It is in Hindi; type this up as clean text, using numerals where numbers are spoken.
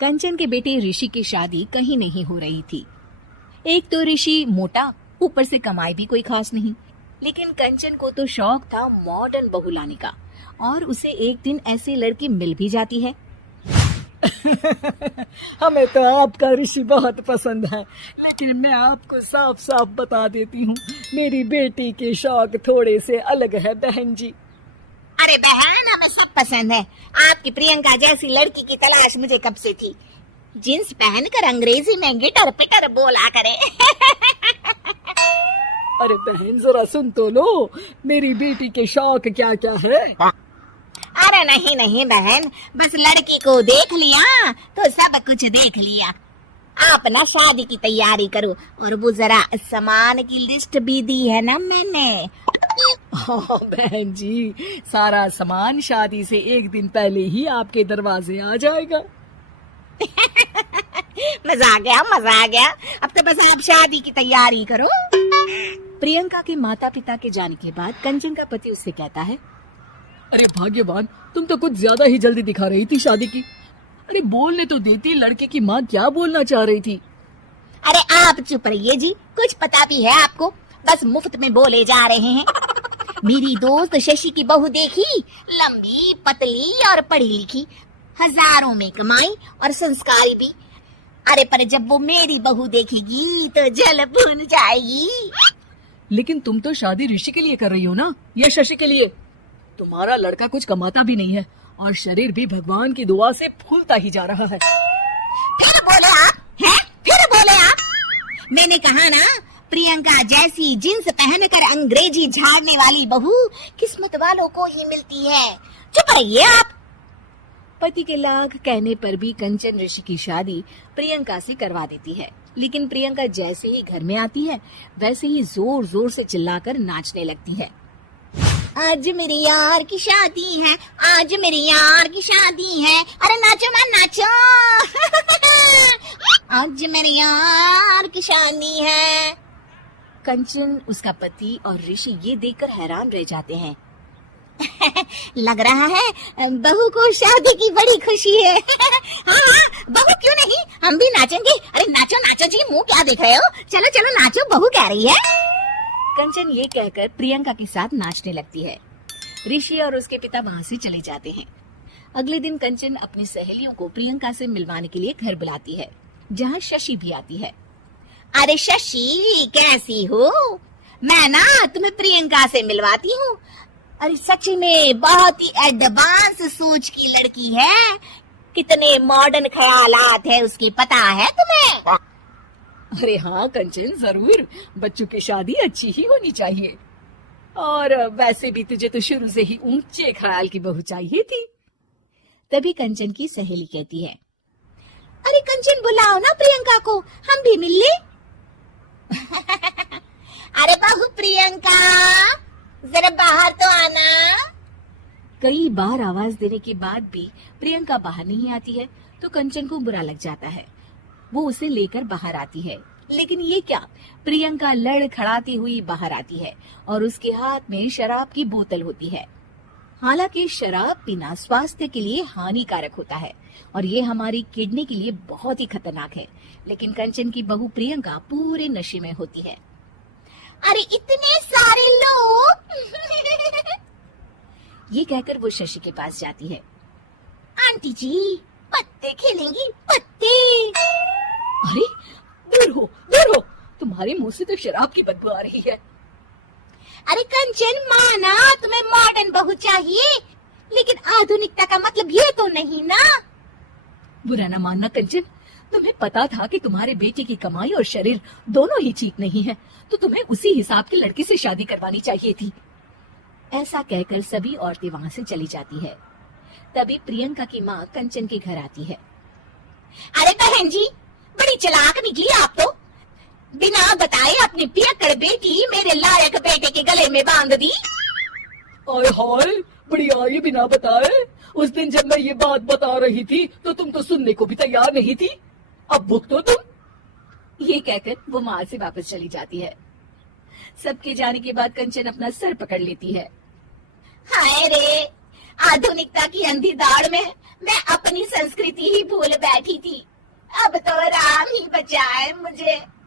कंचन के बेटे ऋषि की शादी कहीं नहीं हो रही थी। एक तो ऋषि मोटा, ऊपर से कमाई भी कोई खास नहीं। लेकिन कंचन को तो शौक था मॉडर्न बहू लाने का, और उसे एक दिन ऐसी लड़की मिल भी जाती है। हमें तो आपका ऋषि बहुत पसंद है, लेकिन मैं आपको साफ साफ बता देती हूँ, मेरी बेटी के शौक थोड़े से अलग है बहन जी। अरे बहन, हमें सब पसंद है। आपकी प्रियंका जैसी लड़की की तलाश मुझे कब से थी। जींस पहनकर अंग्रेजी में गिटर पिटर बोला करे। अरे बहन जरा सुन तो लो, मेरी बेटी के शौक क्या क्या है। अरे नहीं नहीं बहन, बस लड़की को देख लिया तो सब कुछ देख लिया। आप ना शादी की तैयारी करो, और वो जरा सामान की लिस्ट भी दी है ना मैंने। हाँ बहन जी, सारा सामान शादी से एक दिन पहले ही आपके दरवाजे आ जाएगा। मजा आ गया, मजा आ गया। अब तो बस आप शादी की तैयारी करो। प्रियंका के माता पिता के जाने के बाद कंचन का पति उससे कहता है, अरे भाग्यवान, तुम तो कुछ ज्यादा ही जल्दी दिखा रही थी शादी की। अरे बोलने तो देती, लड़के की माँ क्या बोलना चाह रही थी। अरे आप चुप रहिए जी, कुछ पता भी है आपको, बस मुफ्त में बोले जा रहे हैं। मेरी दोस्त शशि की बहू देखी, लंबी पतली और पढ़ी लिखी, हजारों में कमाई और संस्कारी भी। अरे पर जब वो मेरी बहू देखेगी तो जल भून जाएगी। लेकिन तुम तो शादी ऋषि के लिए कर रही हो ना, या शशि के लिए? तुम्हारा लड़का कुछ कमाता भी नहीं है, और शरीर भी भगवान की दुआ से फूलता ही जा रहा है। फिर बोले आप हैं? फिर बोले आप? मैंने कहा ना, प्रियंका जैसी जींस पहनकर अंग्रेजी झाड़ने वाली बहू किस्मत वालों को ही मिलती है। चुप रहिए आप। पति के लाख कहने पर भी कंचन ऋषि की शादी प्रियंका से करवा देती है। लेकिन प्रियंका जैसे ही घर में आती है, वैसे ही जोर जोर से चिल्लाकर नाचने लगती है। आज मेरे यार की शादी है, आज मेरे यार की शादी है। अरे नाचो ना नाचो। आज मेरे यार की शादी है। कंचन, उसका पति और ऋषि ये देखकर हैरान रह जाते हैं। लग रहा है बहू को शादी की बड़ी खुशी है। हाँ, बहू क्यों नहीं, हम भी नाचेंगे। अरे नाचो नाचो जी, मुंह क्या देख रहे हो? चलो चलो नाचो, बहू कह रही है। कंचन ये कहकर प्रियंका के साथ नाचने लगती है। ऋषि और उसके पिता वहाँ से चले जाते हैं। अगले दिन कंचन अपनी सहेलियों को प्रियंका से मिलवाने के लिए घर बुलाती है, जहाँ शशि भी आती है। अरे शशि, कैसी हो? मैं ना तुम्हें प्रियंका से मिलवाती हूँ। अरे सच में बहुत ही एडवांस सोच की लड़की है। कितने मॉडर्न ख्यालात है उसके, पता है तुम्हें? अरे हाँ कंचन, जरूर। बच्चों की शादी अच्छी ही होनी चाहिए, और वैसे भी तुझे तो शुरू से ही ऊंचे ख्याल की बहू चाहिए थी। तभी कंचन की सहेली कहती है, अरे कंचन बुलाओ ना प्रियंका को, हम भी मिल ले। अरे बहू प्रियंका, जरा बाहर तो आना। कई बार आवाज देने के बाद भी प्रियंका बाहर नहीं आती है, तो कंचन को बुरा लग जाता है। वो उसे लेकर बाहर आती है, लेकिन ये क्या, प्रियंका लड़खड़ाती हुई बाहर आती है और उसके हाथ में शराब की बोतल होती है। हालांकि शराब पीना स्वास्थ्य के लिए हानिकारक होता है, और ये हमारी किडनी के लिए बहुत ही खतरनाक है। लेकिन कंचन की बहू प्रियंका पूरे नशे में होती है। अरे इतने सारे लोग। ये कहकर वो शशि के पास जाती है। आंटी जी, पत्ते खेलेंगी, पत्ते। अरे दूर हो, दूर हो, तुम्हारे मुंह से तो शराब की बदबू आ रही है। अरे कंचन, माना तुम्हें मॉडर्न बहू चाहिए, लेकिन आधुनिकता का मतलब ये तो नहीं ना। बुरा न मानना कंचन, तुम्हें पता था कि तुम्हारे बेटे की कमाई और शरीर दोनों ही ठीक नहीं है, तो तुम्हें उसी हिसाब के लड़के से शादी करवानी चाहिए थी। ऐसा कहकर सभी औरतें वहाँ से चली जाती है। तभी प्रियंका की माँ कंचन के घर आती है। अरे बहन जी, बड़ी चालाक निकली आप तो। बिना बताए अपनी पियक्कड़ बेटी मेरे लायक बेटे के गले में बांध दी। हाय हाय, बड़ी आई बिना बताए। उस दिन जब मैं ये बात बता रही थी तो तुम तो सुनने को भी तैयार नहीं थी। अब भुगतो तुम। ये कहकर वो माँ से वापस चली जाती है। सबके जाने के बाद कंचन अपना सर पकड़ लेती है। हाय रे, आधुनिकता की अंधी दाड़ में मैं अपनी संस्कृति ही भूल बैठी। बैठी थी। अब तो राम ही बचाए मुझे।